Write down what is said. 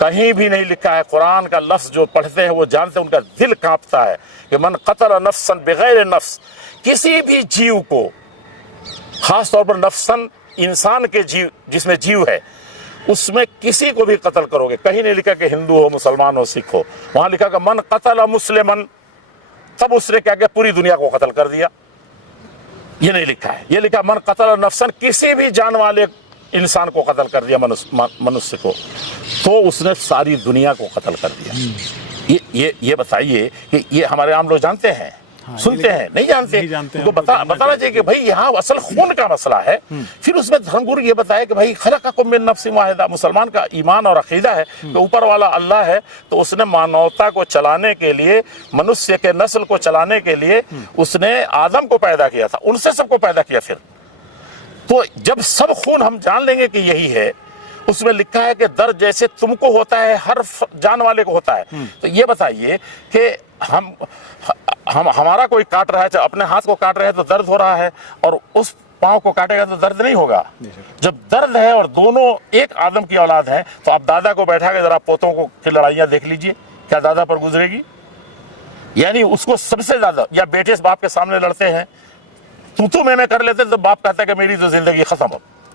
کہیں بھی نہیں لکھا ہے. قرآن کا لفظ جو پڑھتے ہیں وہ جانتے ہیں, ان کا دل کانپتا ہے کہ من قتل نفسا بغیر نفس, کسی بھی جیو کو, خاص طور پر نفسن انسان کے جیو جس میں جیو ہے, اس میں کسی کو بھی قتل کرو گے. کہیں نہیں لکھا کہ ہندو ہو, مسلمان ہو, سکھ ہو. وہاں لکھا کہ من قتل مسلمن, تب اس نے کیا کیا, پوری دنیا کو قتل کر دیا. یہ نہیں لکھا ہے. یہ لکھا من قتل نفسن, کسی بھی جان والے انسان کو قتل کر دیا, منوشیہ کو, تو اس نے ساری دنیا کو قتل کر دیا. یہ بتائیے کہ یہ ہمارے عام لوگ جانتے ہیں, سنتے ہیں, نہیں جانتے. ان کو بتانا چاہیے کہ بھائی یہاں اصل خون کا مسئلہ ہے. پھر اس میں دھرم گرو یہ بتایا کہ بھائی خلقکم من نفس واحدہ. مسلمان کا ایمان اور عقیدہ ہے کہ اوپر والا اللہ ہے, تو اس نے مانوتا کو چلانے کے لیے, منوشیہ کے نسل کو چلانے کے لیے اس نے آدم کو پیدا کیا تھا, ان سے سب کو پیدا کیا. پھر تو جب سب خون ہم جان لیں گے کہ یہی ہے, اس میں لکھا ہے کہ درد جیسے تم کو ہوتا ہے ہر جان والے کو ہوتا ہے. تو یہ بتائیے کہ ہمارا کوئی کاٹ رہا ہے, اپنے ہاتھ کو کاٹ رہے ہیں تو درد ہو رہا ہے, اور اس پاؤں کو کاٹے گا تو درد نہیں ہوگا. جب درد ہے اور دونوں ایک آدم کی اولاد ہیں, تو آپ دادا کو بیٹھا کے ذرا پوتوں کو کی لڑائیاں دیکھ لیجئے, کیا دادا پر گزرے گی؟ یعنی اس کو سب سے زیادہ, یا بیٹے باپ کے سامنے لڑتے ہیں, تو میں کر لیتے تو باپ کہتا ہے کہ میری تو زندگی ختم ہو.